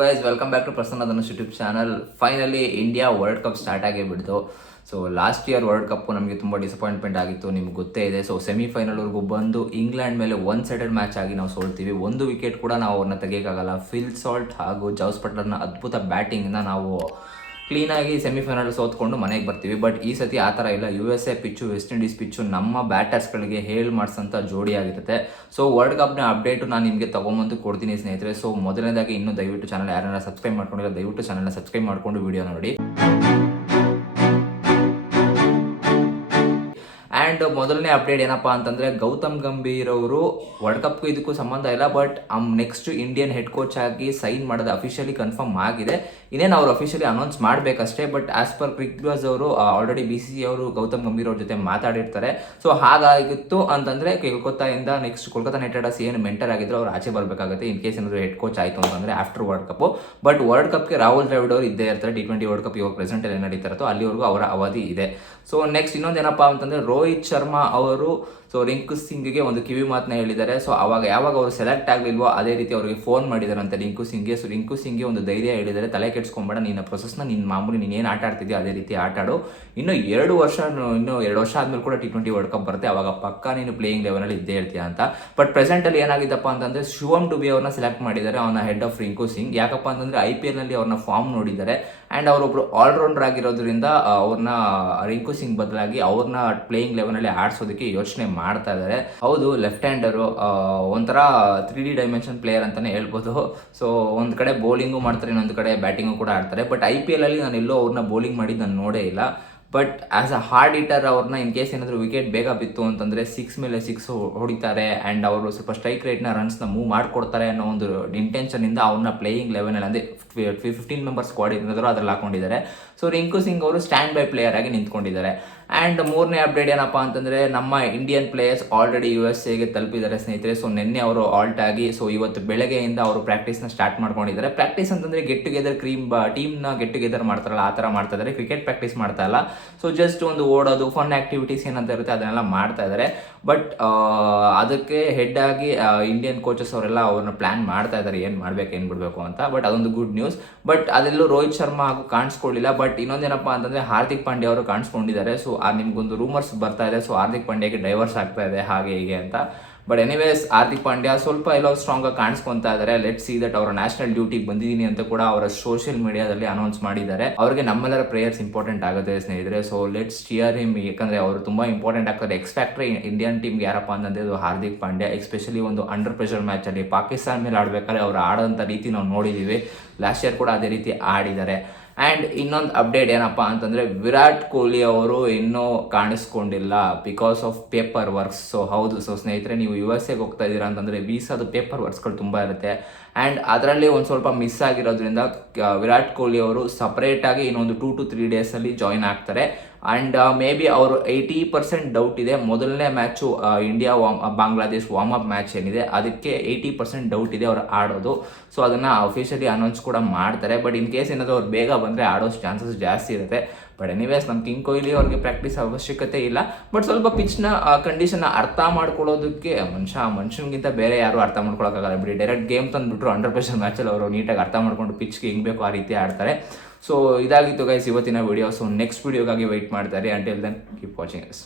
Guys welcome back to Prasanna Dhanush YouTube channel finally India world cup start ಆಗಿ ಬಿಡ್ತು. So last year world cup ನಮಗೆ ತುಂಬ disappointment ಆಗಿತ್ತು, ನಿಮ್ಗೆ ಗೊತ್ತೇ ಇದೆ. ಸೊ ಸೆಮಿಫೈನಲ್ವರೆಗೂ ಬಂದು ಇಂಗ್ಲೆಂಡ್ ಮೇಲೆ ಒನ್ ಸೈಡೆಡ್ ಮ್ಯಾಚ್ ಆಗಿ ನಾವು ಸೋಲ್ತೀವಿ. ಒಂದು ವಿಕೆಟ್ ಕೂಡ ನಾವು ಅವ್ರನ್ನ ತೆಗಿಯೋಕ್ಕಾಗಲ್ಲ. ಫಿಲ್ ಸಾಲ್ಟ್ ಹಾಗೂ ಜೌಸ್ ಪಟ್ಲರ್ನ ಅದ್ಭುತ ಬ್ಯಾಟಿಂಗ್ನ ನಾವು ಕ್ಲೀನಾಗಿ ಸೆಮಿಫೈನಲ್ ಸೋತ್ಕೊಂಡು ಮನೆಗೆ ಬರ್ತೀವಿ. ಬಟ್ ಈ ಸತಿ ಆ ಥರ ಇಲ್ಲ. U S A pitch West Indies pitch ನಮ್ಮ ಬ್ಯಾಟರ್ಸ್ಗಳಿಗೆ ಹೇಳ್ ಮಾಡಿಸೋಂಥ ಜೋಡಿ ಆಗಿರುತ್ತೆ. ಸೊ ವರ್ಲ್ಡ್ ಕಪ್ನ ಅಪ್ಡೇಟು ನಾನು ನಿಮಗೆ ತೊಗೊಂಬಂದು ಕೊಡ್ತೀನಿ ಸ್ನೇಹಿತರೆ. ಸೊ ಮೊದಲನೇದಾಗಿ ಇನ್ನೂ ದಯವಿಟ್ಟು ಚಾನಲ್ ಯಾರನ್ನ ಸಬ್ಸ್ಕ್ರೈಬ್ ಮಾಡ್ಕೊಂಡಿಲ್ಲ, ದಯವಿಟ್ಟು ಚಾನಲ್ನ ಸಬ್ಸ್ಕ್ರೈಬ್ ಮಾಡಿಕೊಂಡು ವಿಡಿಯೋ ನೋಡಿ ಆ್ಯಂಡ್ ಮೊದಲನೇ ಅಪ್ಡೇಟ್ ಏನಪ್ಪ ಅಂತಂದರೆ ಗೌತಮ್ ಗಂಭೀರ್ ಅವರು ವರ್ಲ್ಡ್ ಕಪ್ಗೂ ಇದಕ್ಕೂ ಸಂಬಂಧ ಇಲ್ಲ but um next Indian head coach ಆಗಿ ಸೈನ್ ಮಾಡೋದು ಅಫಿಷಿಯಲಿ ಕನ್ಫರ್ಮ್ ಆಗಿದೆ. ಇನ್ನೇನು ಅವರು ಅಫಿಷಿಯಲಿ ಅನೌನ್ಸ್ ಮಾಡಬೇಕಷ್ಟೇ ಬಟ್ ಆಸ್ ಪರ್ ಕ್ರಿಕ್ಬಾಸ್ ಅವರು ಆಲ್ರೆಡಿ ಬಿ ಸಿ ಅವರು ಗೌತಮ್ ಗಂಭೀರ್ ಅವ್ರ ಜೊತೆ ಮಾತಾಡಿರ್ತಾರೆ. ಸೊ ಹಾಗಾಗಿತ್ತು ಅಂತಂದರೆ ಕೋಲ್ಕತ್ತಾಯಿಂದ ನೆಕ್ಸ್ಟ್ ಕೋಲ್ಕತ್ತಾ ನೈಟ್ ರೈಡರ್ಸ್ ಏನು ಮೆಂಟರ್ ಆಗಿದ್ರು, ಅವ್ರು ಆಚೆ ಬರಬೇಕಾಗುತ್ತೆ ಇನ್ ಕೇಸ್ ಏನಾದರೂ ಹೆಡ್ ಕೋಚ್ ಆಯಿತು ಅಂತಂದರೆ after world cup but world ಕಪ್ಗೆ Rahul Dravid ಅವರು ಇದ್ದೇ ಇರ್ತಾರೆ ಟಿ ಟ್ವೆಂಟಿ ವರ್ಲ್ಡ್ ಕಪ್ ಇವಾಗ ಪ್ರೆಸೆಂಟ್ ಅಲ್ಲಿ ನಡೀತಾ ಅಲ್ಲಿವರೆಗೂ ಅವರ ಅವಧಿ ಇದೆ. ಸೊ ನೆಕ್ಸ್ಟ್ ಇನ್ನೊಂದೇನಪ್ಪ ಅಂತಂದರೆ ರೋಹಿತ್ ಶರ್ಮಾ ಅವರು ಸೊ ರಿಂಕು ಸಿಂಗ್ಗೆ ಒಂದು ಕಿವಿ ಮಾತನ್ನ ಹೇಳಿದ್ದಾರೆ. ಸೊ ಅವಾಗ ಯಾವಾಗ ಅವರು ಸೆಲೆಕ್ಟ್ ಆಗಲಿಲ್ವೋ ಅದೇ ರೀತಿ ಅವರಿಗೆ ಫೋನ್ ಮಾಡಿದಾರಂತೆ ರಿಂಕು ಸಿಂಗ್ಗೆ. ಸೊ ರಿಂಕು ಸಿಂಗ್ಗೆ ಒಂದು ಧೈರ್ಯ ಹೇಳಿದ್ದಾರೆ. ತಲೆ ಕೆಡ್ಸ್ಕೊಂಬೇಡ, ನಿನ್ನ ಪ್ರೊಸೆಸ್ನ ನಿನ್ನ ಮಾಮೂಲಿ ನೀನು ಏನು ಆಟ ಆಡ್ತಿದ್ಯೋ ಅದೇ ರೀತಿ ಆಟ ಆಡು. ಇನ್ನು ಎರಡು ವರ್ಷ, ಇನ್ನು ಎರಡು ವರ್ಷ ಆದ್ಮೇಲೆ ಕೂಡ ಟಿ ಟ್ವೆಂಟಿ ವರ್ಲ್ಡ್ ಕಪ್ ಬರುತ್ತೆ. ಅವಾಗ ಪಕ್ಕ ನೀನು ಪ್ಲೇಯಿಂಗ್ ಲೆವೆನಲ್ಲಿ ಇದ್ದೇ ಇರ್ತೀಯ ಅಂತ. ಬಟ್ ಪ್ರೆಸೆಂಟಲ್ಲಿ ಏನಾಗಿದ್ದಪ್ಪ ಅಂತಂದರೆ ಶಿವಮ್ ಡುಬಿ ಅವ್ರನ್ನ ಸೆಲೆಕ್ಟ್ ಮಾಡಿದ್ದಾರೆ. ಅವನ ಹೆಡ್ ಆಫ್ ರಿಂಕು ಸಿಂಗ್. ಯಾಕಪ್ಪ ಅಂತಂದರೆ ಐ ಪಿ ಎಲ್ನಲ್ಲಿ ಅವ್ರನ್ನ ಫಾರ್ಮ್ ನೋಡಿದ್ದಾರೆ. ಆ್ಯಂಡ್ ಅವರೊಬ್ರು ಆಲ್ರೌಂಡರ್ ಆಗಿರೋದ್ರಿಂದ ಅವ್ರನ್ನ ರಿಂಕು ಸಿಂಗ್ ಬದಲಾಗಿ ಅವ್ರನ್ನ ಪ್ಲೇಯಿಂಗ್ ಲೆವೆನಲ್ಲಿ ಆಡಿಸೋದಕ್ಕೆ ಯೋಚನೆ ಮಾಡ್ತಾ ಇದ್ದಾರೆ. ಹೌದು ಲೆಫ್ಟ್ ಹ್ಯಾಂಡರು ಒಂಥರ ತ್ರೀ ಡಿ ಡೈಮೆನ್ಷನ್ ಪ್ಲೇಯರ್ ಅಂತಲೇ ಹೇಳ್ಬೋದು. ಸೊ ಒಂದು ಕಡೆ ಬೌಲಿಂಗು ಮಾಡ್ತಾರೆ, ಇನ್ನೊಂದು ಕಡೆ ಬ್ಯಾಟಿಂಗು ಕೂಡ ಆಡ್ತಾರೆ. ಬಟ್ ಐ ಪಿ ಎಲಲ್ಲಿ ನಾನು ಎಲ್ಲೋ ಅವ್ರನ್ನ ಬೌಲಿಂಗ್ ಮಾಡಿದ್ದು ನಾನು ನೋಡೇ ಇಲ್ಲ. But as a hard hitter ಅವ್ರನ್ನ ಇನ್ ಕೇಸ್ ಏನಾದರೂ ವಿಕೆಟ್ ಬೇಗ ಬಿತ್ತು ಅಂತಂದರೆ ಸಿಕ್ಸ್ ಮೇಲೆ ಸಿಕ್ಸ್ ಹೊಡಿತಾರೆ ಆ್ಯಂಡ್ ಅವರು ಸ್ವಲ್ಪ ಸ್ಟ್ರೈಕ್ ರೇಟ್ನ ರನ್ಸ್ನ ಮೂವ್ ಮಾಡಿಕೊಡ್ತಾರೆ ಅನ್ನೋ ಒಂದು ಇಂಟೆನ್ಷನಿಂದ ಅವ್ರನ್ನ ಪ್ಲೇಯಿಂಗ್ ಲೆವೆನಲ್ಲಿ ಅಂದರೆ ಫಿಫ್ಟೀನ್ ಮೆಂಬರ್ಸ್ ಸ್ಕ್ವಾಡ್ ಏನಾದರೂ ಅದ್ರಲ್ಲಿ ಹಾಕೊಂಡಿದ್ದಾರೆ. ಸೊ ರಿಂಕು ಸಿಂಗ್ ಅವರು ಸ್ಟ್ಯಾಂಡ್ ಬೈ ಪ್ಲೇಯರ್ ಆಗಿ ನಿಂತ್ಕೊಂಡಿದ್ದಾರೆ. ಆ್ಯಂಡ್ ಮೂರನೇ ಅಪ್ಡೇಟ್ ಏನಪ್ಪ ಅಂತಂದರೆ ನಮ್ಮ Indian players already U S ಎಗೆ ತಲುಪಿದ್ದಾರೆ ಸ್ನೇಹಿತರೆ. ಸೊ ನಿನ್ನೆ ಅವರು ಆಲ್ಟ್ ಆಗಿ ಸೊ ಇವತ್ತು ಬೆಳಗ್ಗೆಯಿಂದ ಅವರು ಪ್ರಾಕ್ಟೀಸ್ನ ಸ್ಟಾರ್ಟ್ ಮಾಡ್ಕೊಂಡಿದ್ದಾರೆ. ಪ್ರಾಕ್ಟೀಸ್ ಅಂತಂದರೆ ಗೆಟ್ ಟುಗೆದರ್ ಕ್ರೀಮ್ ಟೀಮ್ನ ಗೆಟ್ ಟುಗೆದರ್ ಮಾಡ್ತಾರಲ್ಲ, ಆ ಥರ ಮಾಡ್ತಾ ಇದ್ದಾರೆ. ಕ್ರಿಕೆಟ್ ಪ್ರಾಕ್ಟೀಸ್ ಮಾಡ್ತಾ ಇಲ್ಲ. ಸೊ ಜಸ್ಟ್ ಒಂದು ಓಡೋದು ಫನ್ ಆ್ಯಕ್ಟಿವಿಟೀಸ್ ಏನಂತ ಇರುತ್ತೆ ಅದನ್ನೆಲ್ಲ ಮಾಡ್ತಾ ಇದ್ದಾರೆ. ಬಟ್ ಅದಕ್ಕೆ ಹೆಡ್ ಆಗಿ ಇಂಡಿಯನ್ ಕೋಚಸ್ ಅವರೆಲ್ಲ ಅವ್ರನ್ನ ಪ್ಲ್ಯಾನ್ ಮಾಡ್ತಾ ಇದ್ದಾರೆ. ಏನು ಮಾಡಬೇಕು, ಏನು ಬಿಡಬೇಕು ಅಂತ. ಬಟ್ ಅದೊಂದು ಗುಡ್ ನ್ಯೂಸ್ ಬಟ್ ಅದೆಲ್ಲೂ ರೋಹಿತ್ ಶರ್ಮಾ ಹಾಗೂ ಕಾಣಿಸ್ಕೊಳ್ಳಿಲ್ಲ. ಬಟ್ ಇನ್ನೊಂದೇನಪ್ಪ ಅಂತಂದರೆ, ಹಾರ್ದಿಕ್ ಪಾಂಡ್ಯ ಅವರು ಕಾಣಿಸ್ಕೊಂಡಿದ್ದಾರೆ. ಸೊ ನಿಮ್ಗೊಂದು ರೂಮರ್ಸ್ ಬರ್ತಾ ಇದೆ. ಸೊ ಹಾರ್ದಿಕ್ ಪಾಂಡ್ಯಗೆ ಡೈವರ್ಸ್ ಆಗ್ತಾ ಇದೆ. ಹಾಗೆ, ಹೀಗೆ ಅಂತ. ಬಟ್ ಎನಿವೇಸ್ ಹಾರ್ದಿಕ್ ಪಾಂಡ್ಯ ಸ್ವಲ್ಪ ಎಲ್ಲೋ ಸ್ಟ್ರಾಂಗ್ ಆಗಿ ಕಾಣಿಸ್ಕೊಂತಾ ಇದ್ದಾರೆ ಲೆಟ್ ಸಿ ದಟ್ ಅವರ ನ್ಯಾಷನಲ್ ಡ್ಯೂಟಿಗೆ ಬಂದಿದ್ದೀನಿ ಅಂತ ಕೂಡ ಅವರ ಸೋಷಿಯಲ್ ಮೀಡಿಯಾದಲ್ಲಿ ಅನೌನ್ಸ್ ಮಾಡಿದ್ದಾರೆ. ಅವರಿಗೆ ನಮ್ಮೆಲ್ಲರ ಪ್ರೇಯರ್ಸ್ ಇಂಪಾರ್ಟೆಂಟ್ ಆಗುತ್ತೆ ಸ್ನೇಹಿತರೆ. ಸೊ ಲೆಟ್ಸ್ ಸ್ಟಿಯರ್ ಹಿಮ್ ಯಾಕಂದ್ರೆ ಅವರು ತುಂಬಾ ಇಂಪಾರ್ಟೆಂಟ್ ಆಗ್ತಾರೆ. ಎಕ್ಸ್ಪ್ಯಾಕ್ಟ್ರಿ ಇಂಡಿಯನ್ ಟೀಮ್ಗೆ ಯಾರಪ್ಪ ಅಂತಂದ್ರೆ ಹಾರ್ದಿಕ್ ಪಾಂಡ್ಯ. ಎಸ್ಪೆಷಲಿ ಒಂದು ಅಂಡರ್ ಪ್ರೆಷರ್ ಮ್ಯಾಚ್ ಅಲ್ಲಿ ಪಾಕಿಸ್ತಾನ ಮೇಲೆ ಆಡಬೇಕಾದ್ರೆ ಅವರು ಆಡೋಂಥ ರೀತಿ ನಾವು ನೋಡಿದೀವಿ. ಲಾಸ್ಟ್ ಇಯರ್ ಕೂಡ ಅದೇ ರೀತಿ ಆಡಿದ್ದಾರೆ. ಆ್ಯಂಡ್ ಇನ್ನೊಂದು ಅಪ್ಡೇಟ್ ಏನಪ್ಪ ಅಂತಂದರೆ ವಿರಾಟ್ ಕೊಹ್ಲಿ ಅವರು ಇನ್ನೂ ಕಾಣಿಸ್ಕೊಂಡಿಲ್ಲ because of paper works so ಹೌದು. ಸೊ ಸ್ನೇಹಿತರೆ, ನೀವು ಯು ಎಸ್ ಎಗೆ ಹೋಗ್ತಾ ಇದ್ದೀರಾ ಅಂತಂದರೆ ವೀಸಾದ ಪೇಪರ್ ವರ್ಕ್ಸ್ಗಳು ತುಂಬ ಇರುತ್ತೆ. ಆ್ಯಂಡ್ ಅದರಲ್ಲಿ ಒಂದು ಸ್ವಲ್ಪ ಮಿಸ್ ಆಗಿರೋದ್ರಿಂದ ವಿರಾಟ್ ಕೊಹ್ಲಿ ಅವರು ಸಪ್ರೇಟಾಗಿ ಇನ್ನೊಂದು ಟೂ ಟು ತ್ರೀ ಡೇಸಲ್ಲಿ ಜಾಯಿನ್ ಆಗ್ತಾರೆ. ಆ್ಯಂಡ್ ಮೇ ಬಿ ಅವರು ಏಯ್ಟಿ ಪರ್ಸೆಂಟ್ ಡೌಟ್ ಇದೆ. ಮೊದಲನೇ match India warm Bangladesh warm up match ಏನಿದೆ, ಅದಕ್ಕೆ ಏಯ್ಟಿ ಪರ್ಸೆಂಟ್ ಡೌಟ್ ಇದೆ ಅವ್ರು ಆಡೋದು. ಸೊ ಅದನ್ನು ಅಫಿಷಿಯಲಿ ಅನೌನ್ಸ್ ಕೂಡ ಮಾಡ್ತಾರೆ. ಬಟ್ ಇನ್ ಕೇಸ್ ಏನಾದರೂ ಅವ್ರು ಬೇಗ ಬಂದರೆ ಆಡೋ ಚಾನ್ಸಸ್ ಜಾಸ್ತಿ ಇರುತ್ತೆ. ಬಟ್ ಎನಿವೇಸ್ ನಮ್ಮ ಕಿಂಗ್ ಕೊಹ್ಲಿ ಅವ್ರಿಗೆ ಪ್ರಾಕ್ಟೀಸ್ ಅವಶ್ಯಕತೆ ಇಲ್ಲ. ಬಟ್ ಸ್ವಲ್ಪ ಪಿಚ್ನ ಕಂಡೀಷನ್ನ ಅರ್ಥ ಮಾಡ್ಕೊಳ್ಳೋದಕ್ಕೆ, ಮನುಷ್ಯ ಮನುಷ್ಯನಿಗಿಂತ ಬೇರೆ ಯಾರು ಅರ್ಥ ಮಾಡ್ಕೊಳಕ್ಕಾಗಲ್ಲ. ಬಿಡಿ ಡೈರೆಕ್ಟ್ ಗೇಮ್ ತಂದುಬಿಟ್ರು ಅಂಡರ್ ಪ್ರೆಷರ್ ಮ್ಯಾಚಲ್ಲಿ ಅವರು ನೀಟಾಗಿ ಅರ್ಥ ಮಾಡ್ಕೊಂಡು ಪಿಚ್ಗೆ ಹಿಂಗೆ ಬೇಕು ಆ ರೀತಿ ಆಡ್ತಾರೆ. ಸೊ ಇದಾಗಿತ್ತು ಗೈಸ್ ಇವತ್ತಿನ ವಿಡಿಯೋ ಸೊ ನೆಕ್ಸ್ಟ್ ವಿಡಿಯೋಗಾಗಿ ವೆಯ್ಟ್ ಮಾಡ್ತಾರೆ. Until then keep watching S